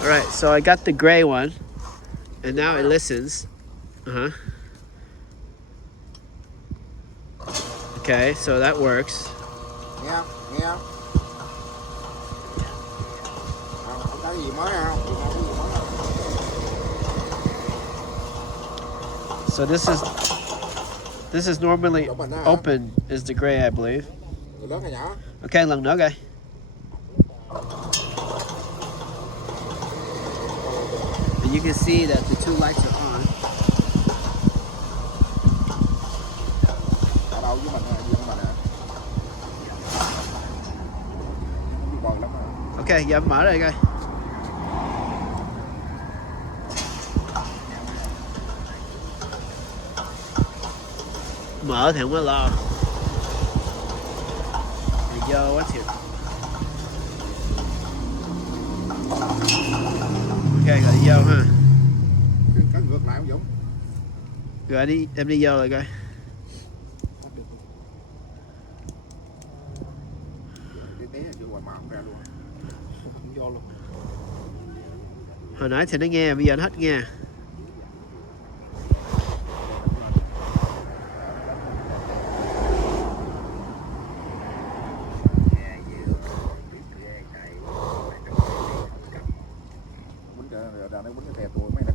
All right, so I got the gray one, and now it listens. Okay, so that works. Nghe không? Nghe không? Không có gì mới không? Không có gì mới không? So this is normally open is the gray, I believe. Người lớn hay nhỏ? Okay, lần nữa coi. And you can see that the two lights are on. Ở đâu với mình hả? Với mình hả? Đi bồi lắm hả? Ok, giờ mở ra coi. Mở thì không có lo. Thì vô quá thiệt. Ok, rồi đi vô ha. Cái ngược lại không Dũng? Rồi đi, em đi vô rồi coi. Té vô ngoài mà không ra luôn. Không vô luôn. Hồi nãy thì nó nghe, bây giờ nó hết nghe.